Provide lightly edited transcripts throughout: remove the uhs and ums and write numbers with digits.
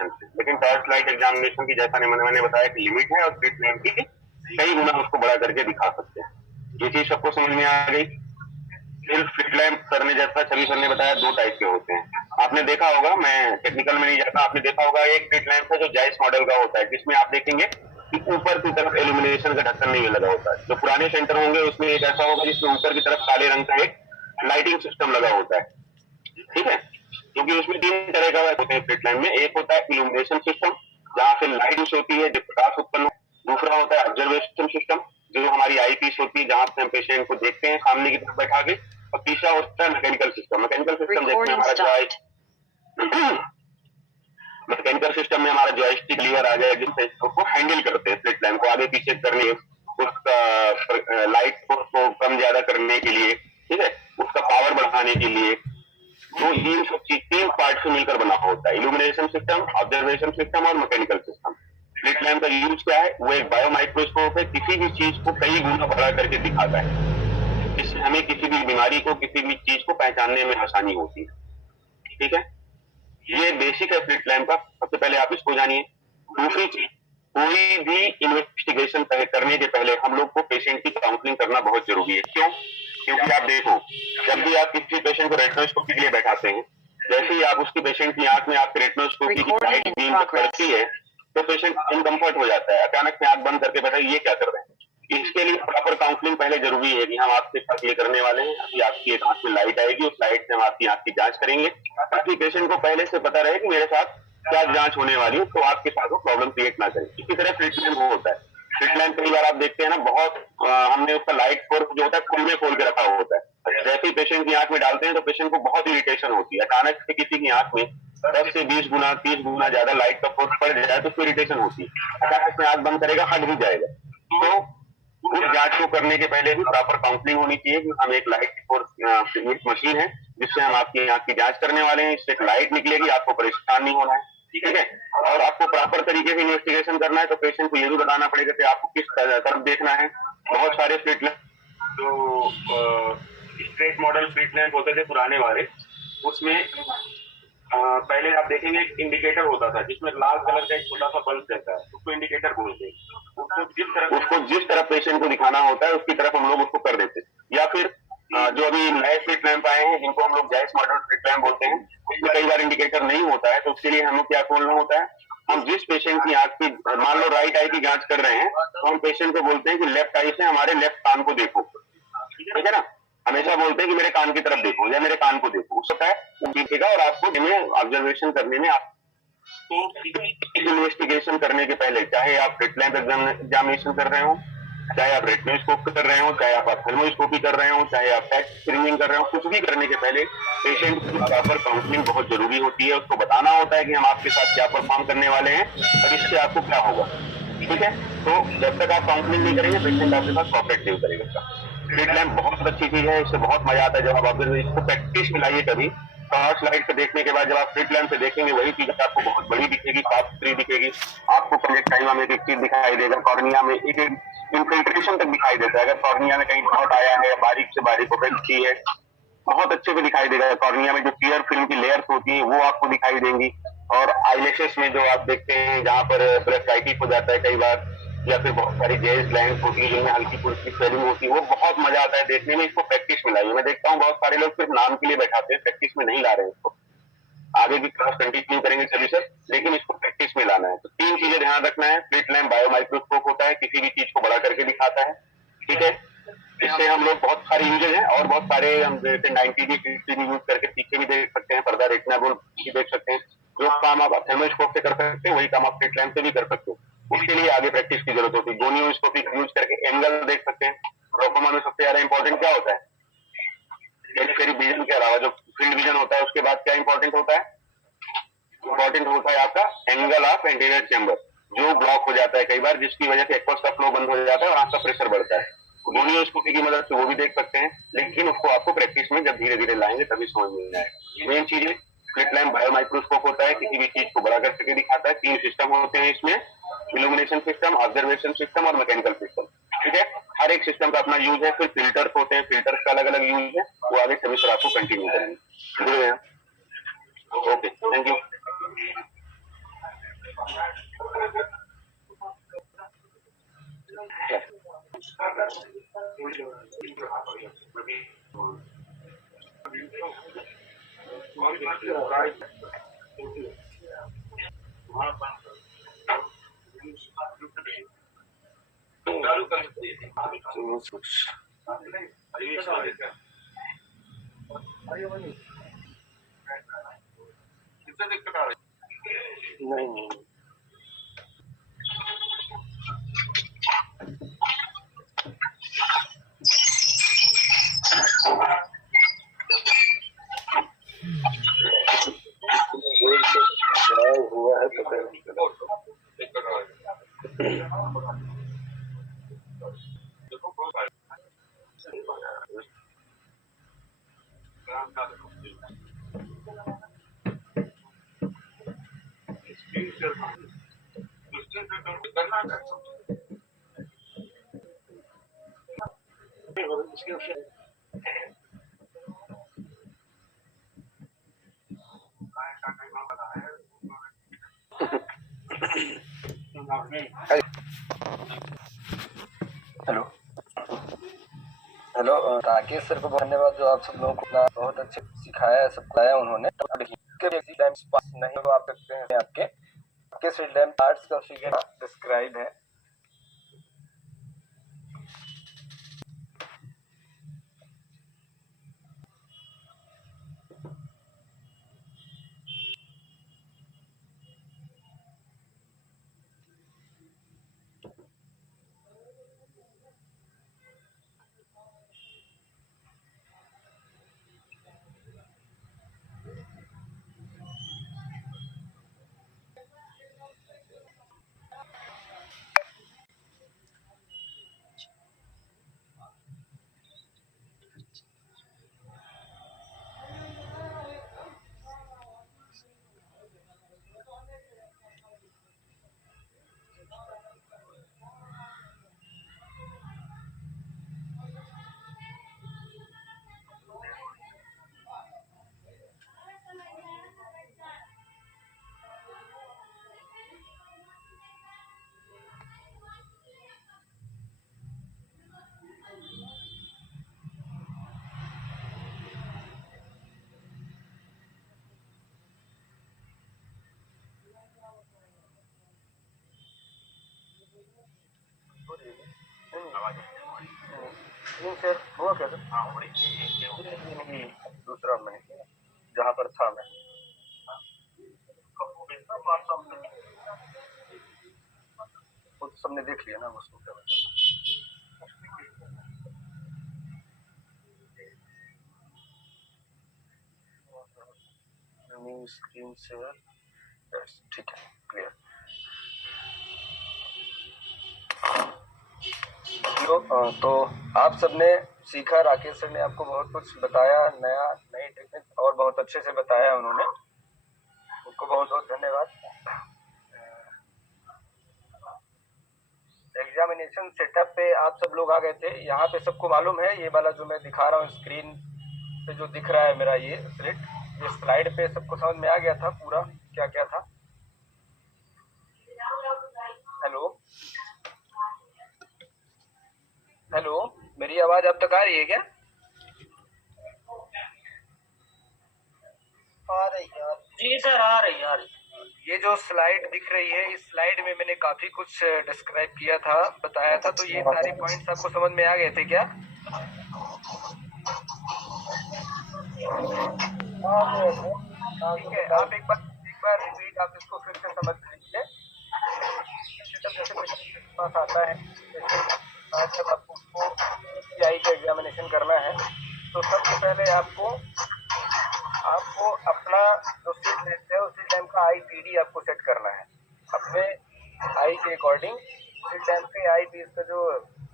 Examination से, लेकिन torch light examination की जैसा मैंने बताया कि लिमिट है और स्ट्रीट लैंप की कई गुना उसको बड़ा करके दिखा सकते हैं। ये चीज सबको समझ में आ गई। फिर स्ट्रीट लैंप सर ने जैसा छवि सर ने बताया 2 टाइप के होते हैं। आपने देखा होगा, मैं टेक्निकल में नहीं जाता, आपने देखा होगा एक स्ट्रीट लैंप है जो जाइस मॉडल का होता है, जिसमें आप देखेंगे कि ऊपर की तरफ इल्यूमिनेशन का ढक्कन नहीं लगा होता है। जो पुराने सेंटर होंगे उसमें एक ऐसा होगा जिसमें ऊपर की तरफ काले रंग का एक लाइटिंग सिस्टम लगा होता है, ठीक है, क्योंकि उसमें 3 तरह का होते हैं स्ट्रीट लैंप में। एक होता है इल्यूमिनेशन सिस्टम, जहां से लाइट यूज होती है, जो प्रकाश उत्पन्न हो। दूसरा होता है ऑब्जर्वेशन सिस्टम, जो हमारी आई पीस होती है, जहां से हम पेशेंट को देखते हैं सामने की तरफ बैठा के। और तीसरा होता है मैकेनिकल सिस्टम। मैकेनिकल सिस्टम देखते हैं हमारा मैकेनिकल सिस्टम में हमारा जॉयस्टिक लीवर आ गया, जिससे उसको हैंडल करते हैं स्ट्रीट लैंप को आगे पीछे करने, उसका लाइट को कम ज्यादा करने के लिए, ठीक है, उसका पावर बढ़ाने के लिए। तो ये सब चीज 3 पार्ट से मिलकर बना होता है, इल्यूमिनेशन सिस्टम, ऑब्जर्वेशन सिस्टम और मैकेनिकल सिस्टम। स्ट्रीट लैंप का यूज क्या है? वो एक बायो माइक्रोस्कोप है, किसी भी चीज को कई गुना बड़ा करके दिखाता है, जिससे हमें किसी भी बीमारी को, किसी भी चीज को पहचानने में आसानी होती है, ठीक है। ये बेसिक है स्ट्रीट लैंप का, सबसे पहले आप इसको जानिए। दूसरी चीज, कोई भी इन्वेस्टिगेशन करने के पहले हम लोग को पेशेंट की काउंसलिंग करना बहुत जरूरी है। क्यों? क्योंकि आप देखो, जब भी आप किसी पेशेंट को रेटिनोस्कोपी के लिए बैठाते हैं, जैसे ही आप उसकी पेशेंट की आंख में आपके रेटिनोस्कोपी की लाइट बीम पड़ती है, तो पेशेंट इनकम्फर्ट हो जाता है, अचानक से आंख बंद करके बैठा, ये क्या कर रहे हैं। इसके लिए प्रॉपर काउंसलिंग पहले जरूरी है कि हम आपके साथ ये करने वाले हैं, अभी आपकी एक आंख में लाइट आएगी, उस लाइट से हम आपकी आंख की जांच करेंगे, ताकि पेशेंट को पहले से पता रहे कि मेरे साथ क्या जांच होने वाली है, तो आपके साथ वो प्रॉब्लम क्रिएट ना करे। इसी तरह ट्रीटमेंट वो होता है। ट्रीटमेंट कई बार आप देखते हैं ना, बहुत हमने उसका लाइट सोर्स जो होता है खुले खोल के रखा होता है। जैसे ही पेशेंट की आंख में डालते हैं तो पेशेंट को बहुत इरिटेशन होती है। अचानक से किसी की आंख में 10 से 20 गुना 30 गुना ज्यादा लाइट का फोर्स पड़ जाए तो उसको इरिटेशन होती है। अचानक से आंख बंद करेगा, हट भी जाएगा। तो उस जांच को करने के पहले भी प्रॉपर काउंसलिंग होनी चाहिए कि हम एक लाइट फोर्स मशीन है जिससे हम आपकी आंख की जांच करने वाले हैं, इससे एक लाइट निकलेगी, आपको परेशान नहीं होना है, ठीक है। और आपको प्रॉपर तरीके से इन्वेस्टिगेशन करना है, तो पेशेंट को ये भी बताना पड़ेगा कि आपको किस तरफ देखना है। बहुत सारे स्ट्रीट लैंप जो स्ट्रेट मॉडल स्ट्रीट लैंप होते थे पुराने वाले, उसमें पहले आप देखेंगे एक इंडिकेटर होता था जिसमें लाल कलर का एक छोटा सा बल्ब रहता है, उसको इंडिकेटर बोलते हैं। उसको जिस तरफ पेशेंट को दिखाना होता है उसकी तरफ हम लोग उसको कर देते हैं। या फिर जो अभी नए स्ट्रीट लैंप आए हैं जिनको हम लोग जाइस मॉडल स्ट्रीट लैंप बोलते हैं, उसमें कई बार इंडिकेटर नहीं होता है, तो उसके लिए हमें क्या खोलना होता है, हम जिस पेशेंट की आंख की मान लो राइट आई की जांच कर रहे हैं, तो हम पेशेंट को बोलते हैं कि लेफ्ट आई से हमारे लेफ्ट कान को देखो, ठीक है ना। हमेशा बोलते हैं कि मेरे कान की तरफ देखो या मेरे कान को देखो, उसका है दिखेगा और आपको ऑब्जर्वेशन करने में आप तो इन्वेस्टिगेशन करने के पहले, चाहे आप स्ट्रीट लैंप एग्जामिनेशन कर रहे हो, चाहे आप रेटिनोस्कोप कर रहे हो, चाहे आप ऑप्थेल्मोस्कोपी कर रहे हो, चाहे आप टेस्ट स्क्रीनिंग कर रहे हो, कुछ भी करने के पहले पेशेंट की प्रॉपर काउंसलिंग बहुत जरूरी होती है। उसको बताना होता है कि हम आपके साथ क्या परफॉर्म करने वाले हैं और इससे आपको क्या होगा, ठीक है। तो जब तक आप काउंसलिंग नहीं करेंगे पेशेंट आपके साथ कॉपरेट नहीं करेगा। स्ट्रीट लैंप बहुत अच्छी चीज है, इससे बहुत मजा आता है जब आप इसको प्रैक्टिस में लाइए। कभी टॉर्च लाइट से देखने के बाद जब आप स्ट्रीट लैंप से देखेंगे वही चीज आपको बहुत बड़ी दिखेगी, साफ सुथरी दिखेगी, आपको कंजक्टाइवा में एक चीज दिखाई देगा, कॉर्निया में एक इन्फिल्ट्रेशन तक दिखाई देता है। अगर कॉर्निया में कहीं डॉट आया है, बारीक से बारीक ओपेसिटी है, बहुत अच्छे से दिखाई देगा। कॉर्निया में जो क्लियर फिल्म की लेयर्स होती है वो आपको दिखाई देंगी। और आईलैशेस में जो आप देखते हैं जहां पर ब्लैकटाइटिस हो जाता है कई बार, या फिर बहुत सारी जेज लाइन्स होती है जिनमें हल्की फुल्की स्वेलिंग होती है, वो बहुत मजा आता है देखने में। इसको प्रैक्टिस में लाइए। मैं देखता हूँ बहुत सारे लोग सिर्फ नाम के लिए बैठाते हैं, प्रैक्टिस में नहीं ला रहे हैं इसको। आगे भी क्लास कंटिन्यू करेंगे सभी सर, लेकिन इसको प्रैक्टिस में लाना है। तो 3 चीजें ध्यान रखना है। स्ट्रीट लैंप बायो माइक्रोस्कोप होता है, किसी भी चीज को बड़ा करके दिखाता है, ठीक है। इससे हम लोग बहुत सारे यूजेज हैं और बहुत सारे हम जैसे 90 भी यूज करके पीछे भी देख सकते हैं, पर्दा रेटिना बोल भी देख सकते हैं। जो काम आप ऑप्थेल्मोस्कोप से कर सकते हैं वही काम आप स्ट्रीट लैंप से भी कर सकते हो। उसके लिए आगे प्रैक्टिस की जरूरत होती है। गोनियोस्कोपी यूज करके एंगल देख सकते हैं। ग्लाउकोमा में सबसे ज्यादा इंपॉर्टेंट क्या होता है, पेरिफेरी विजन के अलावा जो फील्ड विजन होता है उसके बाद क्या इंपॉर्टेंट होता है, इंपॉर्टेंट होता है आपका एंगल ऑफ एंटीरियर चेंबर, जो ब्लॉक हो जाता है कई बार, जिसकी वजह से एक्वस का फ्लो बंद हो जाता है और आंख का प्रेशर बढ़ता है। गोनियोस्कोपी की मदद से वो भी देख सकते हैं, लेकिन उसको आपको प्रैक्टिस में जब धीरे धीरे लाएंगे तभी समझ में आएगा। मेन चीज स्ट्रीट लैंप बायो माइक्रोस्कोप होता है, किसी भी चीज को बड़ा करके दिखाता है। 3 सिस्टम होते हैं इसमें, इल्यूमिनेशन सिस्टम, ऑब्जर्वेशन सिस्टम और मैकेनिकल सिस्टम, ठीक है। हर एक सिस्टम का अपना यूज है। फिर फिल्टर्स होते हैं, फिल्टर्स का अलग अलग यूज है, वो आगे सभी सर आपको कंटिन्यू करेंगे। Okay, thank you. नहीं हुआ है पता नहीं चला। हेलो हेलो राकेश सर को धन्यवाद जो आप सब लोगों को बहुत अच्छे सिखाया सब आया उन्होंने। नहीं हो आप सकते हैं आपके स्ट्रीट लैम्प आर्ट्स का फिगर डिस्क्राइब है। सर हुआ क्या सर? दूसरा मैंने किया जहाँ पर था मैं वो तो सबने देख लिया ना उसको क्या न्यू स्क्रीन शेयर ठीक है क्लियर। तो आप सबने सीखा, राकेश सर ने आपको बहुत कुछ बताया, नई टेक्निक और बहुत अच्छे से बताया उन्होंने, उनको बहुत बहुत धन्यवाद। एग्जामिनेशन सेटअप पे आप सब लोग आ गए थे। यहाँ पे सबको मालूम है ये वाला जो मैं दिखा रहा हूँ स्क्रीन पे जो दिख रहा है मेरा ये स्लिट, ये स्लाइड पे सबको समझ में आ गया था पूरा क्या क्या था? हेलो हेलो मेरी आवाज अब तक आ रही है क्या? आ रही है जी सर, आ रही है। ये जो स्लाइड दिख रही है इस स्लाइड में मैंने काफी कुछ डिस्क्राइब किया था, बताया था, तो ये सारे पॉइंट्स आपको समझ में आ गए थे क्या? ठीक है, आप एक बार रिपीट आप इसको फिर से समझ लीजिए। जैसे पास आता है जैसे आपको पीआई का एग्जामिनेशन करना है तो सबसे पहले आपको अपना जो सीट लेते हैं उस सीट टाइम का आईपीडी आपको सेट करना है अपने आई के अकॉर्डिंग। सीट टाइम के आई पीस का जो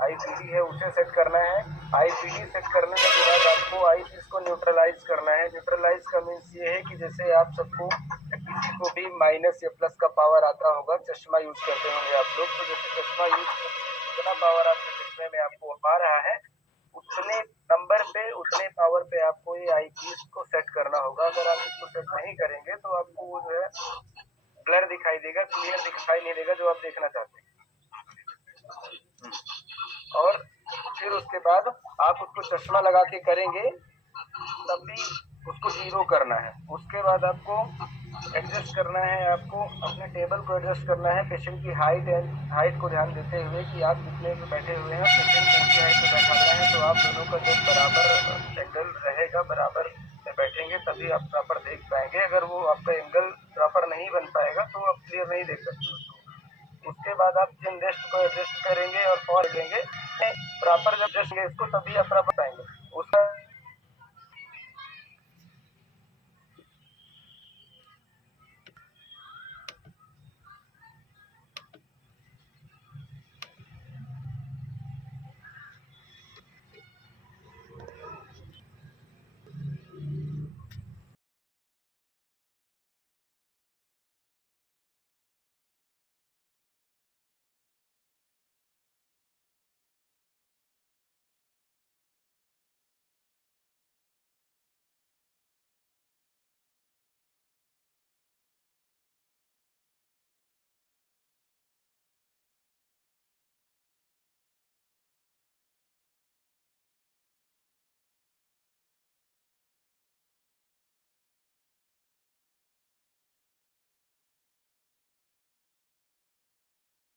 आईपीडी है उसे सेट करना है। आईपीडी सेट करने के बाद आपको आई पीस को न्यूट्रलाइज करना है। न्यूट्रलाइज का मीन्स ये है कि जैसे आप सबको किसी को भी माइनस या प्लस का पावर आता होगा, चश्मा यूज करते होंगे आप लोग, तो जैसे चश्मा यूज जितना पावर आपके चश्मे में आपको आ रहा है उतने नंबर पे उतने पावर पे आपको ये आई पीस को सेट करना होगा। अगर आप इसको सेट नहीं करेंगे तो आपको वो जो है ब्लर दिखाई देगा, क्लियर दिखाई नहीं देगा जो आप देखना चाहते हैं। और फिर उसके बाद आप उसको चश्मा लगा के करेंगे तब भी उसको 0 करना है। उसके बाद आपको एडजस्ट करना है, आपको अपने टेबल को एडजस्ट करना है पेशेंट की हाइट को ध्यान देते हुए कि आप कितने पे बैठे हुए हैं। पेशेंट को ऊंची हाइट पे बैठाना है तो आप दोनों का जब बराबर एंगल रहेगा, बराबर में बैठेंगे तभी आप प्रॉपर देख पाएंगे। अगर वो आपका एंगल प्रॉपर नहीं बन पाएगा तो आप क्लियर नहीं देख सकते उसको। उसके बाद आप चिन रेस्ट को एडजस्ट करेंगे और फॉर देंगे, प्रॉपर जब एडजस्ट इसको तभी आप प्रॉपर पाएंगे। उसका